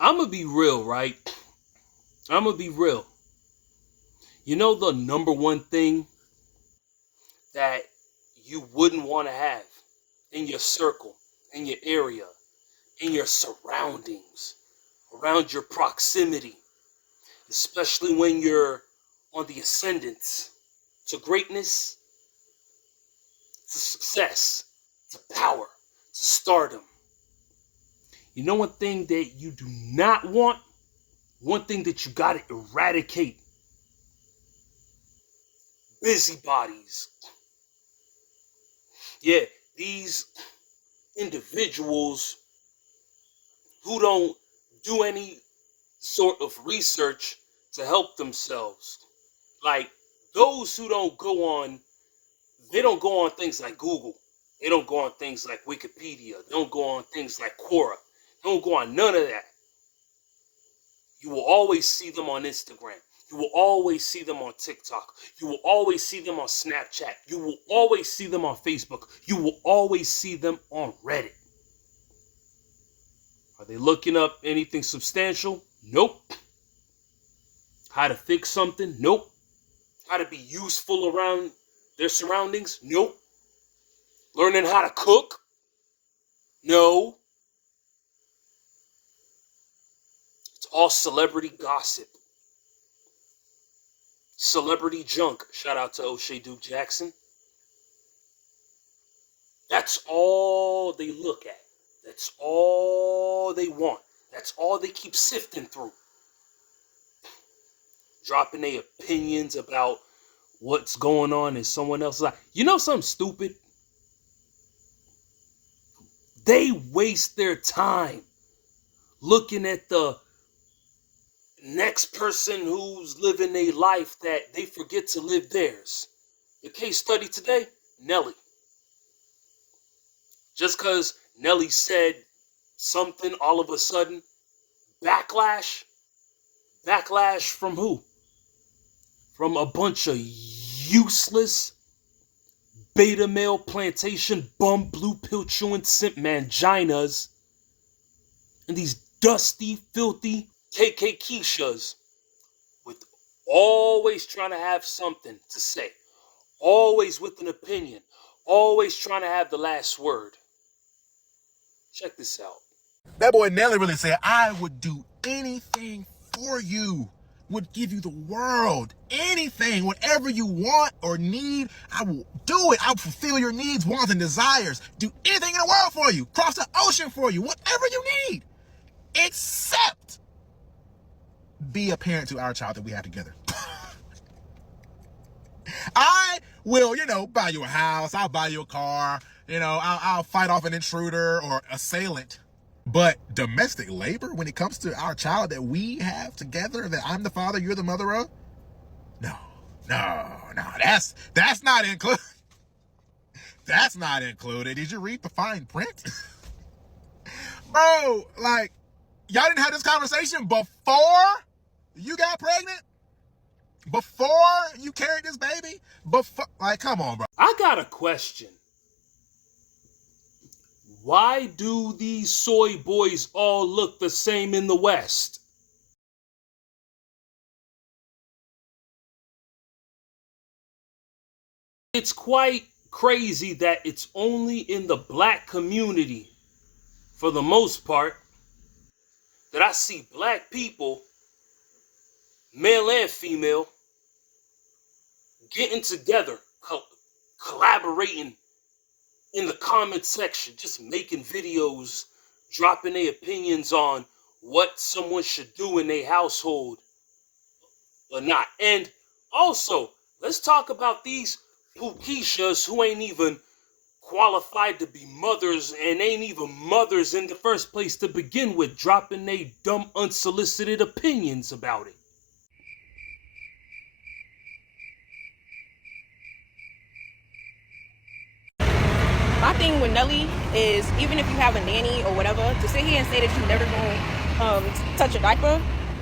I'm going to be real, right? I'm going to be real. You know the number one thing that you wouldn't want to have in your circle, in your area, in your surroundings, around your proximity, especially when you're on the ascendant to greatness, to success, to power, to stardom. You know one thing that you do not want? One thing that you got to eradicate? Busybodies. Yeah, these individuals who don't do any sort of research to help themselves. Like those who don't go on, they don't go on things like Google. They don't go on things like Wikipedia. They don't go on things like Quora. They don't go on none of that. You will always see them on Instagram. You will always see them on TikTok. You will always see them on Snapchat. You will always see them on Facebook. You will always see them on Reddit. Are they looking up anything substantial? Nope. How to fix something? Nope. How to be useful around their surroundings? Nope. Learning how to cook? No. It's all celebrity gossip. Celebrity junk. Shout out to O'Shea Duke Jackson. That's all they look at. That's all they want. That's all they keep sifting through. Dropping their opinions about what's going on in someone else's life. You know something stupid? They waste their time looking at the next person who's living a life that they forget to live theirs. The case study today, Nelly. Just because Nelly said something, all of a sudden, backlash? Backlash from who? From a bunch of useless beta male plantation bum blue pill chewing simp manginas and these dusty, filthy KK Keishas with always trying to have something to say, always with an opinion, always trying to have the last word. Check this out. That boy Nelly really said, I would do anything for you. Would give you the world. Anything, whatever you want or need, I will do it. I will fulfill your needs, wants, and desires. Do anything in the world for you. Cross the ocean for you. Whatever you need. Except be a parent to our child that we have together. I will, buy you a house. I'll buy you a car. I'll fight off an intruder or assailant. But domestic labor, when it comes to our child that we have together, that I'm the father, you're the mother of, no, that's not included. That's not included. Did you read the fine print? Bro, like, y'all didn't have this conversation before you got pregnant? Before you carried this baby? Come on, bro. I got a question. Why do these soy boys all look the same in the West? It's quite crazy that it's only in the black community, for the most part, that I see black people, male and female, getting together, collaborating in the comment section, just making videos, dropping their opinions on what someone should do in their household or not. And also, let's talk about these Pukishas who ain't even qualified to be mothers and ain't even mothers in the first place to begin with, dropping their dumb, unsolicited opinions about it. My thing with Nelly is, even if you have a nanny or whatever, to sit here and say that you never gonna touch a diaper,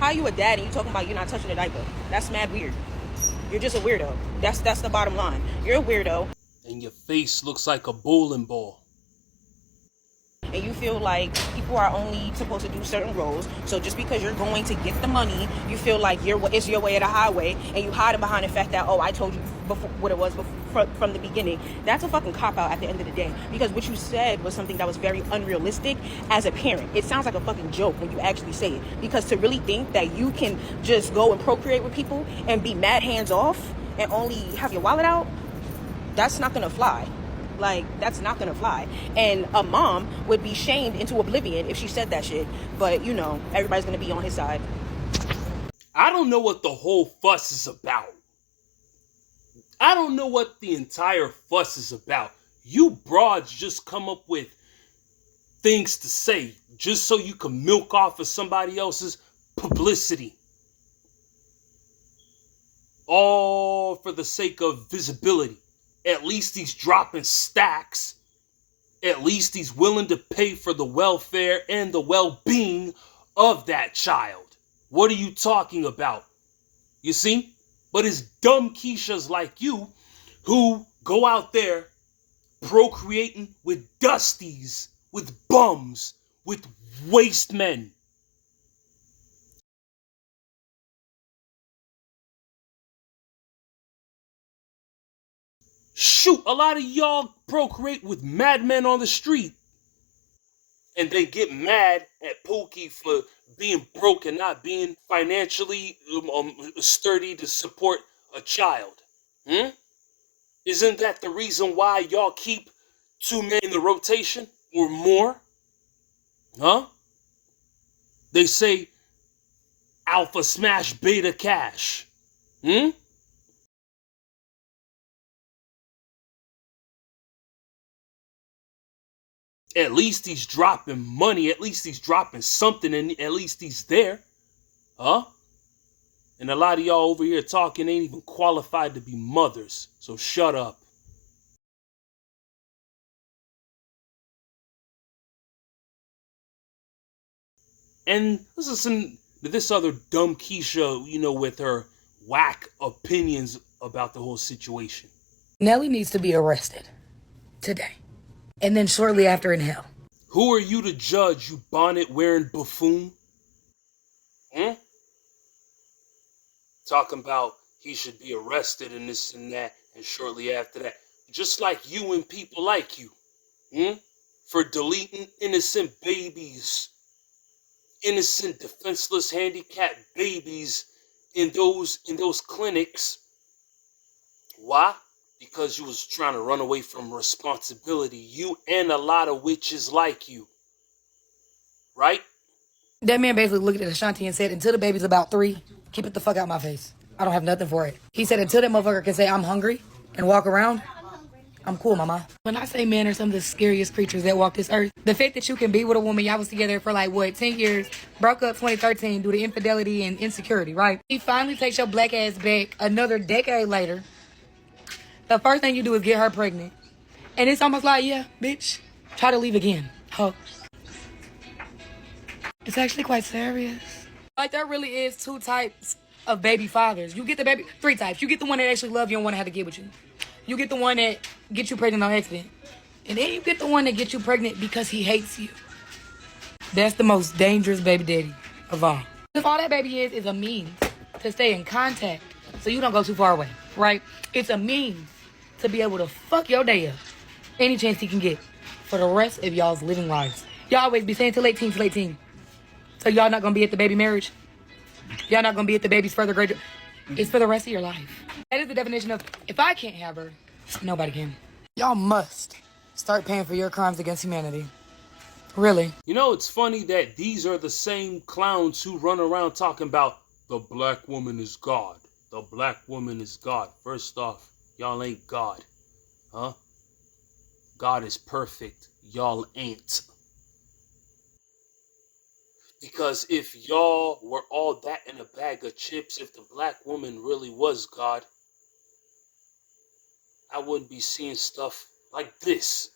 how you a dad and you talking about you're not touching a diaper? That's mad weird. You're just a weirdo. That's the bottom line. You're a weirdo. And your face looks like a bowling ball. and you feel like people are only supposed to do certain roles. So just because you're going to get the money, you feel like it's your way or the highway, and you hiding behind the fact that, oh, I told you before what it was from the beginning. That's a fucking cop-out at the end of the day, because what you said was something that was very unrealistic as a parent. It sounds like a fucking joke when you actually say it, because to really think that you can just go and procreate with people and be mad hands-off and only have your wallet out, that's not gonna fly. Like, that's not gonna fly. And a mom would be shamed into oblivion if she said that shit. But, you know, everybody's gonna be on his side. I don't know what the whole fuss is about. I don't know what the entire fuss is about. You broads just come up with things to say just so you can milk off of somebody else's publicity. All for the sake of visibility. At least he's dropping stacks. At least he's willing to pay for the welfare and the well-being of that child. What are you talking about? You see? But it's dumb Keishas like you who go out there procreating with dusties, with bums, with waste men. Shoot, a lot of y'all procreate with madmen on the street and then get mad at Pookie for being broke and not being financially sturdy to support a child. Isn't that the reason why y'all keep 2 men in the rotation or more? Huh? They say alpha smash beta cash. At least he's dropping money. At least he's dropping something, and at least he's there. Huh? And a lot of y'all over here talking ain't even qualified to be mothers. So shut up. And let's listen to this other dumb Keisha, with her whack opinions about the whole situation. Nelly needs to be arrested today, and then shortly after in hell. Who are you to judge, you bonnet-wearing buffoon? Talking about he should be arrested and this and that, and shortly after that. Just like you and people like you. For deleting innocent babies. Innocent, defenseless, handicapped babies in those clinics. Why? Because you was trying to run away from responsibility. You and a lot of witches like you. Right? That man basically looked at Ashanti and said, until the baby's about 3, keep it the fuck out my face. I don't have nothing for it. He said, until that motherfucker can say I'm hungry and walk around, I'm cool, mama. When I say men are some of the scariest creatures that walk this earth, the fact that you can be with a woman, y'all was together for 10 years, broke up 2013 due to infidelity and insecurity, right? He finally takes your black ass back another decade later. The first thing you do is get her pregnant. And it's almost like, yeah, bitch, try to leave again. Huh? It's actually quite serious. There really is 2 types of baby fathers. You get the baby, 3 types. You get the one that actually love you and want to have to get with you. You get the one that gets you pregnant on accident. And then you get the one that gets you pregnant because he hates you. That's the most dangerous baby daddy of all. If all that baby is a means to stay in contact so you don't go too far away, right? It's a means to be able to fuck your day up any chance he can get for the rest of y'all's living lives. Y'all always be saying till 18. So y'all not gonna be at the baby marriage? Y'all not gonna be at the baby's further grade? It's for the rest of your life. That is the definition of, if I can't have her, nobody can. Y'all must start paying for your crimes against humanity. Really. It's funny that these are the same clowns who run around talking about the black woman is God. The black woman is God. First off, y'all ain't God. Huh? God is perfect. Y'all ain't. Because if y'all were all that in a bag of chips, if the black woman really was God, I wouldn't be seeing stuff like this.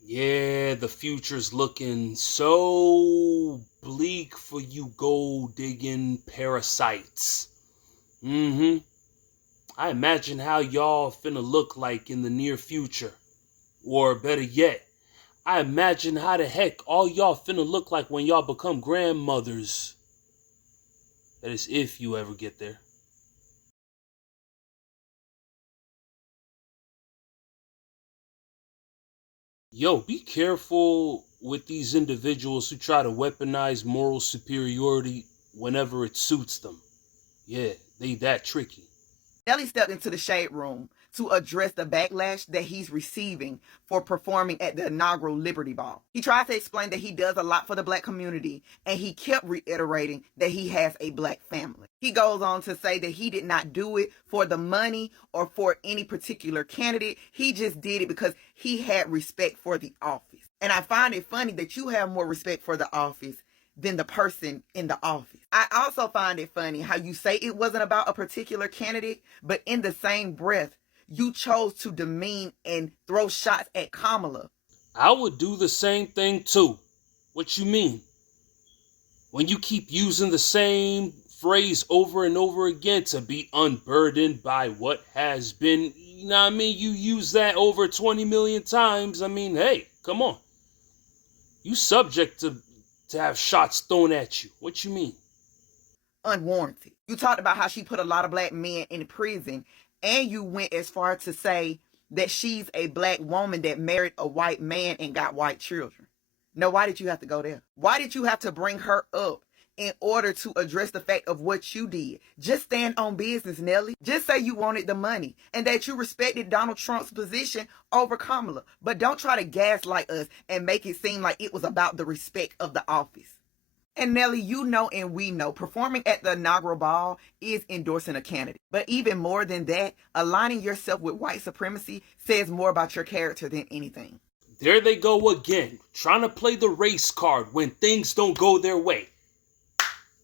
Yeah, the future's looking so bleak for you gold digging parasites. I imagine how y'all finna look like in the near future. Or better yet, I imagine how the heck all y'all finna look like when y'all become grandmothers. That is if you ever get there. Yo, be careful with these individuals who try to weaponize moral superiority whenever it suits them. Yeah, they that tricky. Nelly stepped into the shade room to address the backlash that he's receiving for performing at the inaugural Liberty Ball. He tried to explain that he does a lot for the black community, and he kept reiterating that he has a black family. He goes on to say that he did not do it for the money or for any particular candidate. He just did it because he had respect for the office. And I find it funny that you have more respect for the office than the person in the office. I also find it funny how you say it wasn't about a particular candidate, but in the same breath, you chose to demean and throw shots at Kamala. I would do the same thing too. What you mean? When you keep using the same phrase over and over again to be unburdened by what has been, you know what I mean? You use that over 20 million times. I mean, hey, come on. You subject to have shots thrown at you. What you mean? Unwarranted. You talked about how she put a lot of black men in prison, and you went as far to say that she's a black woman that married a white man and got white children. Now, why did you have to go there? Why did you have to bring her up in order to address the fact of what you did? Just stand on business, Nelly. Just say you wanted the money and that you respected Donald Trump's position over Kamala. But don't try to gaslight us and make it seem like it was about the respect of the office. And Nelly, you know and we know performing at the inaugural ball is endorsing a candidate. But even more than that, aligning yourself with white supremacy says more about your character than anything. There they go again, trying to play the race card when things don't go their way.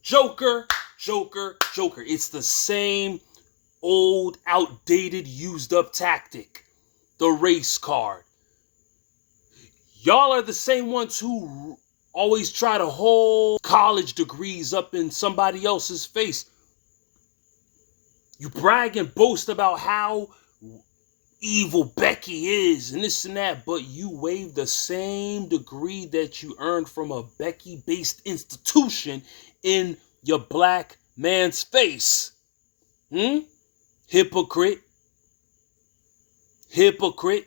Joker, Joker, Joker. It's the same old, outdated, used up tactic. The race card. Y'all are the same ones who always try to hold college degrees up in somebody else's face. You brag and boast about how evil Becky is and this and that, but you wave the same degree that you earned from a Becky-based institution in your black man's face. Hypocrite. Hypocrite.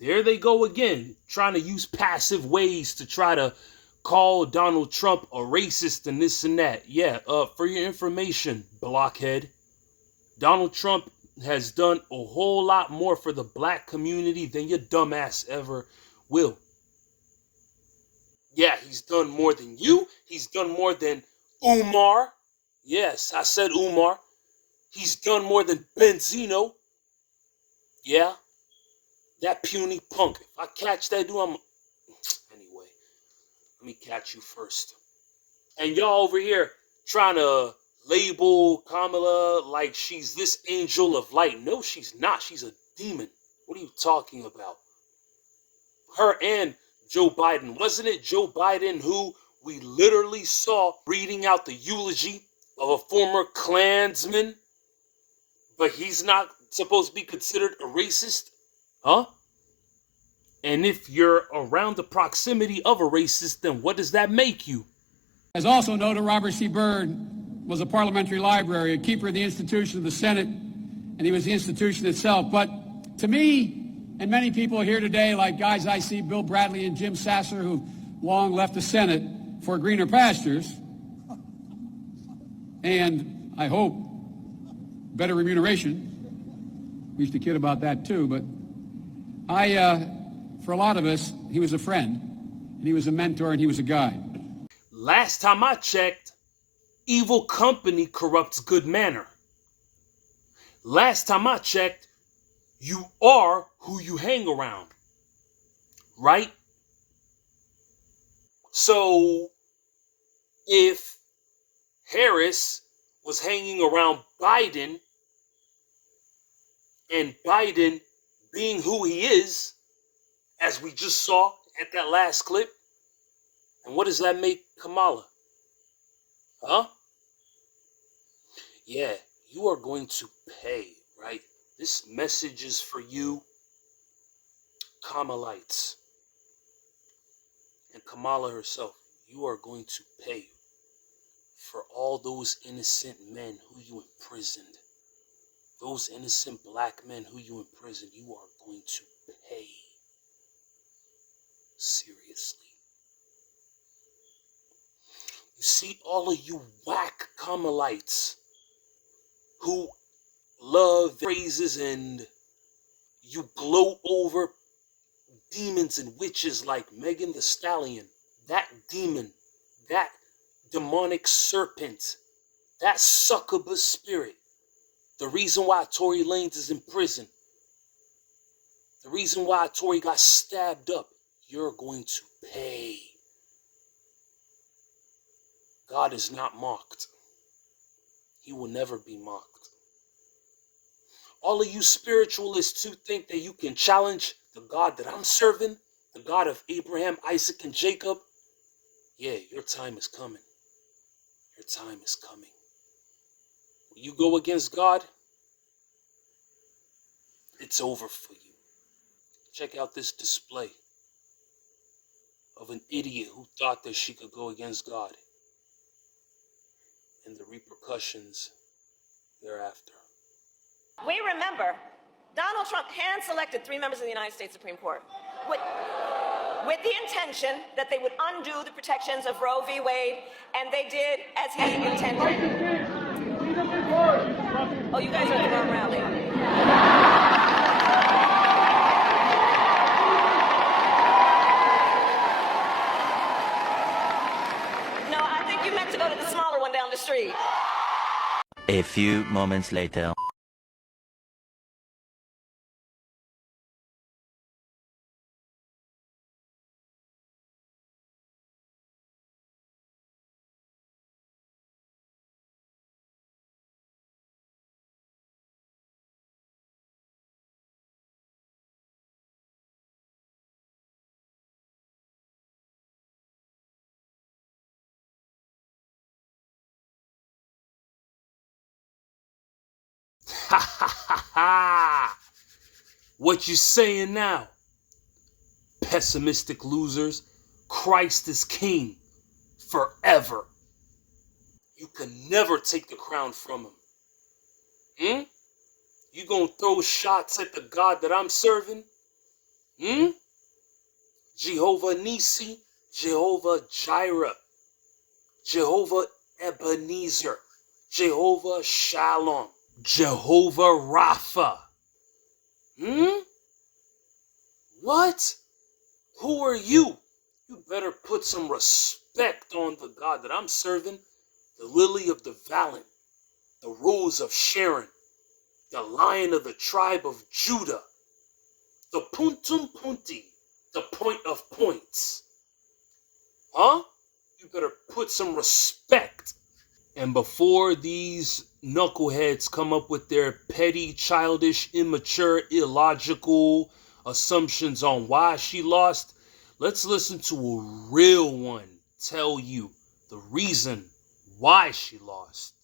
There they go again, trying to use passive ways to try to call Donald Trump a racist and this and that. Yeah, for your information, blockhead, Donald Trump has done a whole lot more for the black community than your dumbass ever will. Yeah, he's done more than you. He's done more than Umar. Yes, I said Umar. He's done more than Benzino. Yeah, that puny punk. If I catch that dude, Anyway, let me catch you first. And y'all over here trying to label Kamala like she's this angel of light. No, she's not. She's a demon. What are you talking about? Her and Joe Biden. Wasn't it Joe Biden who we literally saw reading out the eulogy of a former Klansman? But he's not supposed to be considered a racist? Huh? And if you're around the proximity of a racist, then what does that make you? As also noted, Robert C. Byrd was a parliamentary library, a keeper of the institution of the Senate, and he was the institution itself. But to me, and many people here today, like guys I see, Bill Bradley and Jim Sasser, who've long left the Senate for greener pastures, and I hope better remuneration. We used to kid about that too, but for a lot of us, he was a friend, and he was a mentor, and he was a guide. Last time I checked, evil company corrupts good manner. Last time I checked, you are who you hang around. Right? So, if Harris was hanging around Biden, and Biden being who he is, as we just saw at that last clip, and what does that make Kamala? Huh? Yeah, you are going to pay right? This message is for you, Kamalites, and Kamala herself. You are going to pay for all those innocent men who you imprisoned. Those innocent black men who you imprisoned, you are going to pay. Seriously. You see, all of you whack Kamalites who love phrases and you gloat over demons and witches like Megan Thee Stallion. That demon, that demonic serpent, that succubus spirit. The reason why Tory Lanez is in prison, the reason why Tory got stabbed up, you're going to pay. God is not mocked. He will never be mocked. All of you spiritualists who think that you can challenge the God that I'm serving, the God of Abraham, Isaac, and Jacob, yeah, your time is coming. Your time is coming. When you go against God, it's over for you. Check out this display of an idiot who thought that she could go against God and the repercussions thereafter. We remember Donald Trump hand-selected 3 members of the United States Supreme Court with the intention that they would undo the protections of Roe v. Wade, and they did as he intended. Oh, you guys are at the wrong rally. No, I think you meant to go to the smaller one down the street. A few moments later. Ha ha ha ha! What you saying now? Pessimistic losers. Christ is king forever. You can never take the crown from him. You gonna throw shots at the God that I'm serving? Jehovah Nisi, Jehovah Jireh, Jehovah Ebenezer, Jehovah Shalom, Jehovah Rapha. What? Who are you? You better put some respect on the God that I'm serving. The lily of the valley, the rose of Sharon, the lion of the tribe of Judah, the puntum punti, the point of points. Huh? You better put some respect. And before these knuckleheads come up with their petty, childish, immature, illogical assumptions on why she lost, let's listen to a real one tell you the reason why she lost.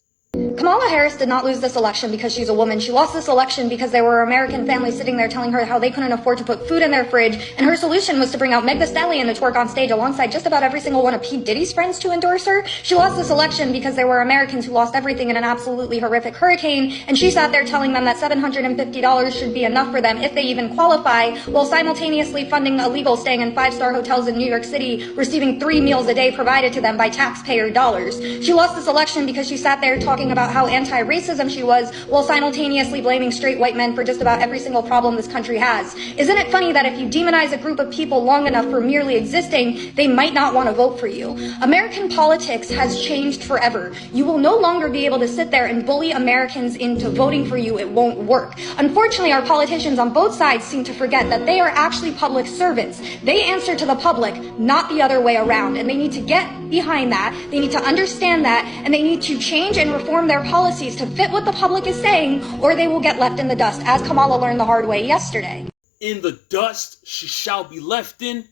Kamala Harris did not lose this election because she's a woman. She lost this election because there were American families sitting there telling her how they couldn't afford to put food in their fridge, and her solution was to bring out Meg Thee Stallion to twerk on stage alongside just about every single one of P. Diddy's friends to endorse her. She lost this election because there were Americans who lost everything in an absolutely horrific hurricane, and she sat there telling them that $750 should be enough for them if they even qualify, while simultaneously funding illegals staying in 5-star hotels in New York City, receiving 3 meals a day provided to them by taxpayer dollars. She lost this election because she sat there talking about how anti-racism she was, while simultaneously blaming straight white men for just about every single problem this country has. Isn't it funny that if you demonize a group of people long enough for merely existing, they might not want to vote for you? American politics has changed forever. You will no longer be able to sit there and bully Americans into voting for you. It won't work. Unfortunately, our politicians on both sides seem to forget that they are actually public servants. They answer to the public, not the other way around, and they need to get behind that. They need to understand that, and they need to change and reform their policies to fit what the public is saying, or they will get left in the dust, as Kamala learned the hard way yesterday. In the dust she shall be left in,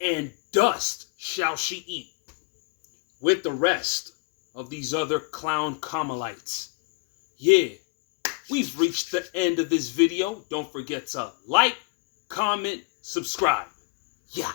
and dust shall she eat, with the rest of these other clown Kamalites. Yeah, we've reached the end of this video. Don't forget to like, comment, subscribe. Yeah.